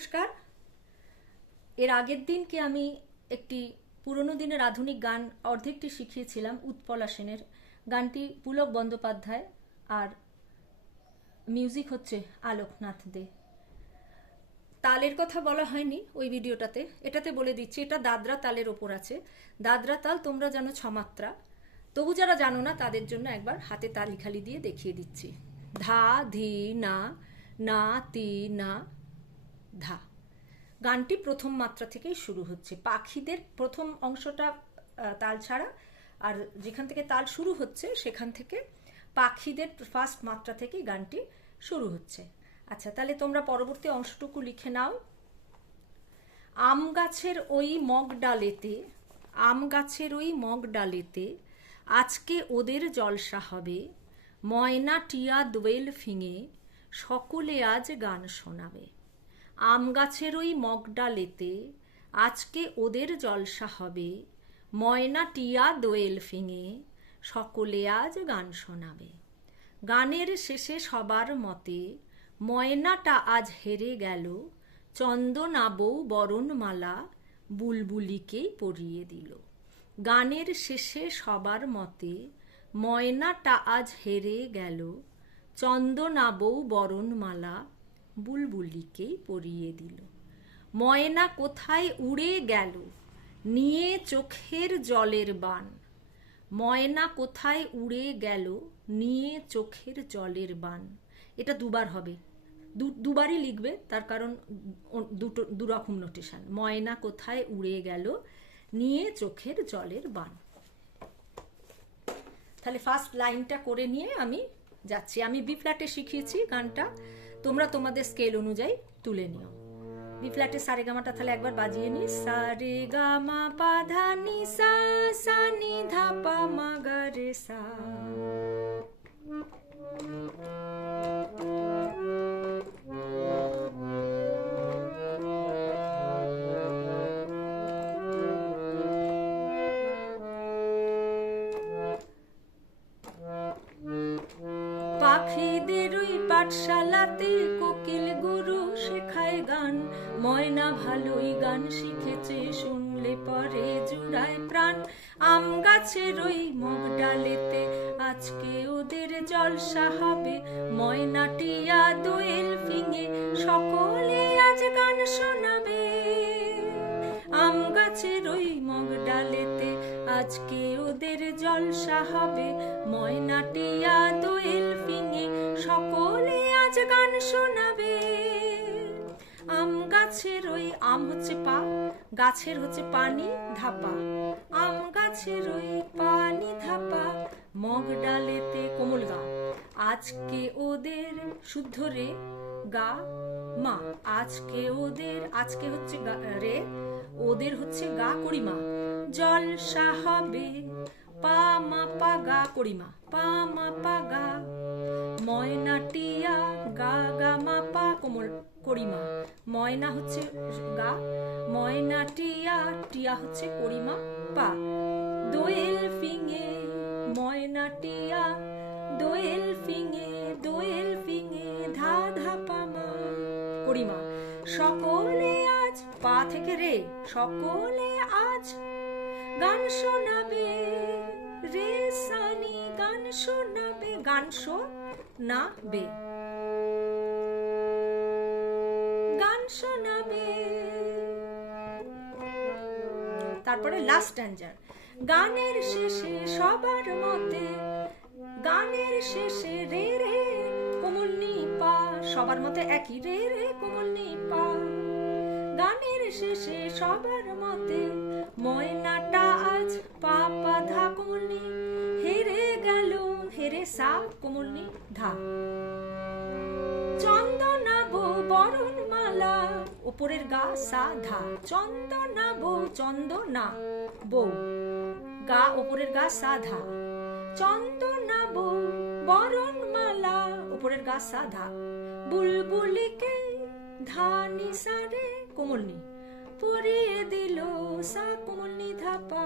নমস্কার এর আগের দিনকে আমি একটি পুরনো দিনের আধুনিক গান অর্ধেকটি শিখিয়েছিলাম, উৎপলা সেনের। গানটি পুলক বন্দ্যোপাধ্যায় আর মিউজিক হচ্ছে আলোকনাথ দে। তালের কথা বলা হয়নি ওই ভিডিওটাতে। এটাতে বলে দিচ্ছি, এটা দাদরা তালের ওপর আছে। দাদরা তাল, তোমরা জানো ছমাত্রা। তবু যারা জানো না, তাদের জন্য একবার হাতে তালি খালি দিয়ে দেখিয়ে দিচ্ছি। ধা, ধি, না না, তি, না। ধা। গানটি প্রথম মাত্রা থেকেই শুরু হচ্ছে। পাখিদের প্রথম অংশটা তাল ছাড়া, আর যেখান থেকে তাল শুরু হচ্ছে, সেখান থেকে পাখিদের ফার্স্ট মাত্রা থেকেই গানটি শুরু হচ্ছে। আচ্ছা তাহলে তোমরা পরবর্তী অংশটুকু লিখে নাও। আম গাছের ওই মগ ডালেতে, আম গাছের ওই মগ ডালেতে আজকে ওদের জলসা হবে। ময়না টিয়া দোয়েল ফিঙে, সকলে আজ গান শোনাবে। আম গাছের ওই মগ ডালেতে আজকে ওদের জলসা হবে, ময়না টিয়া দোয়েল ফিঙে, সকলে আজ গান শোনাবে। গানের শেষে সবার মতে, ময়নাটা আজ হেরে গেল, চন্দনা বউ বরণমালা বুলবুলিকেই পরিয়ে দিল। গানের শেষে সবার মতে, ময়নাটা আজ হেরে গেল, চন্দনা বউ বরণমালা বুলবুলিকেই পরিয়ে দিল। ময়না কোথায় উড়ে গেল? নিয়ে চোখের জলের বান। ময়না কোথায় উড়ে গেল? নিয়ে চোখের জলের বান। এটা দুবার হবে। দুবারই লিখবে, তার কারণ দুটো, দুরকম নোটেশন ময়না কোথায় উড়ে গেল? নিয়ে চোখের জলের বান। তাহলে ফার্স্ট লাইনটা করে নিয়ে আমি যাচ্ছি। আমি বি ফ্ল্যাটে শিখিয়েছি গানটা। তোমরা তোমাদের স্কেল অনুযায়ী তুলে নিও। বি ফ্ল্যাটে সারে গামাটা তাহলে একবার বাজিয়ে নি সারে গামা পাধা নি সা সা নি ধা পা মা গা রে সা পাঠশালাতে কোকিল গুরু শেখায় গান। ময়না ভালোই গান শিখেছে, শুনলে পরে জুড়ায় প্রাণ। আম গাছের ওই মগ ডালেতে আজকে ওদের জলসা হবে। ময়না টিয়া দোয়েল ফিঙে সকলে আজ গান শোনাবে। আম গাছের ওই মগ ডালেতে আজকে ওদের জলসা হবে। ময়নাটিয়া দোয়েল ফিঙে সকলে আজ গান শোনাবে। আম গাছের ওই, আম হচ্ছে পা, গাছের হচ্ছে পানি ধাপা। আম গাছের ওই পানি ধাপা, মগ ডালেতে কোমল গা। আজকে ওদের শুদ্ধ রে, গা, মা। আজকে ওদের, আজকে হচ্ছে রে। ওদের হচ্ছে গা, করিমা। পা মা পা গা, করিমা। পা মা পা গা। ময়না টিয়া, গা গা, মা, পা, কোমল করিমা। ময়না হচ্ছে গা, ময়না টিয়া হচ্ছে করিমা, পা। দোয়েল ফিঙে ময়না টিয়া, দোয়েল ফিঙে দোয়েল ফিঙে ধা ধা, পা, মা, করিমা। সকলে আজ পা থেকে রে, সকলে আজ গান শোনাবে। রে সানি, গান শোনাবে, গান শো না বে। গান শোনাবে। তারপরে লাস্ট স্ট্যান্ডার গানের শেষে সবার মতে, গানের শেষে রে রে কোমল পা সবার মতে একই, রে রে কোমল পা গানের শেষে সবার মতে, ময়নাটা আজ পা পা কোমল নি হেরে গেল হেরে সা কোমল ধা। চন্দনা বউ বরণ মালা উপরের গা সা ধা চন্দনা বউ চন্দনা বউ গা উপরের গা সা ধা চন্দনা বউ বরণ মালা উপরের গা সা ধা বুলবুলিকে ধানি সারে কোমলনি পরিয়ে দিল সা কোমলনি ধাপা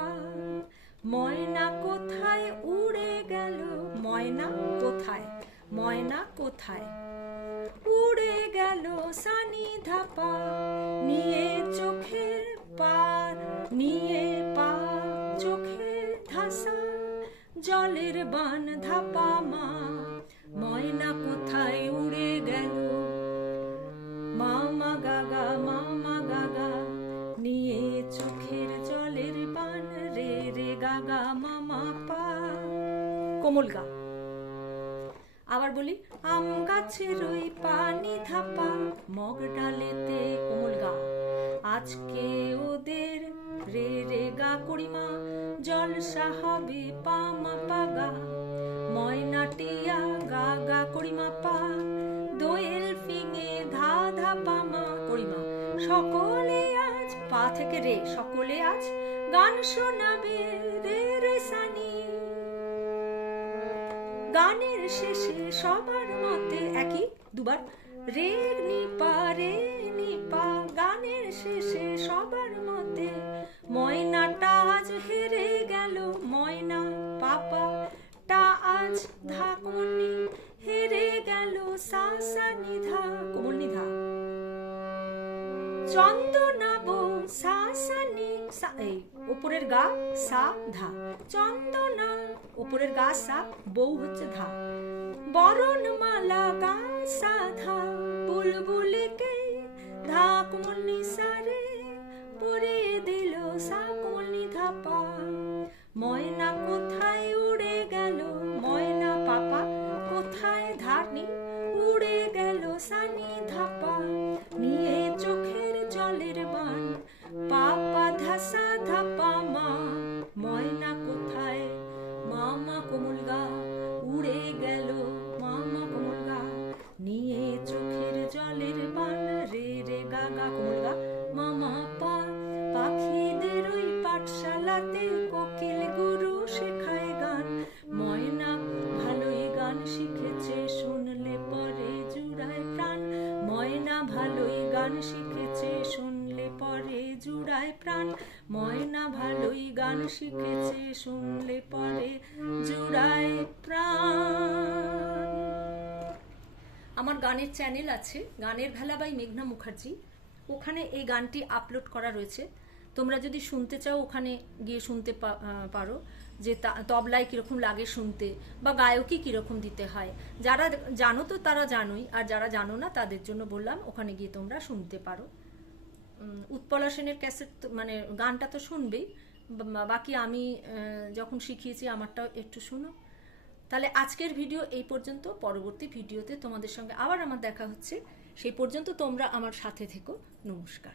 ময়না কোথায় উড়ে গেল? ময়না কোথায়? ময়না কোথায়? উড়ে গেল সানি ধাপা, নিয়ে চোখের পার, নিয়ে পা, চোখের ধাসা, জলের বান ধাপা মা। কোমল গা আবার বলি, আম গাছের ওই পানি ধাপা মগ ডালেতে কোমল গা আজকে ওদের রে রে গা করিমা জল সাহাবে পামা পাগা। ময়নাটিয়া গা গা করিমা পা, দোয়েল ফিঙে ধা ধা পামা করিমা। সকলে আজ পা থেকে রে, সকলে আজ গান শোনাবে রে রে সানি। গানের শেষে সবার মতে একই, দুবার, রে নি পা, রে নি পা, গানের শেষে সবার মতে, ময়নাটা আজ হেরে গেল, ময়না পাপা টা আজ ধাকনি, হেরে গেল সাসানি ধাক চন্দনাব সা সা, নি, সা, এই, উপরের গা, সা, ধা। চন্দনা, উপরের গা, সা, বউ হচ্ছে ধা। বরণ মালা গা সা ধা বুলবুলিকে, ধা কোমলনি সারে জলের বান পাপা ধাসা জুড়ায় প্রাণ। ময়না ভালোই গান শিখেছে, শুনলে পরে জুড়ায় প্রাণ। আমার গানের চ্যানেল আছে, গানের ভেলা বাই মেঘনা মুখার্জি। ওখানে এই গানটি আপলোড করা রয়েছে। তোমরা যদি শুনতে চাও, ওখানে গিয়ে শুনতে পারো যে তবলায় কীরকম লাগে শুনতে বা গায়কই কীরকম দিতে হয়। যারা জানো তো তারা জানোই, আর যারা জানো না তাদের জন্য বললাম, ওখানে গিয়ে তোমরা শুনতে পারো। উৎপলা সেনের ক্যাসেট মানে গানটা তো শুনবেই বাকি আমি যখন শিখিয়েছি আমারটাও একটু শুনো। তাহলে আজকের ভিডিও এই পর্যন্ত, পরবর্তী ভিডিওতে তোমাদের সঙ্গে আবার আমার দেখা হচ্ছে। সেই পর্যন্ত তোমরা আমার সাথে থেকো। নমস্কার।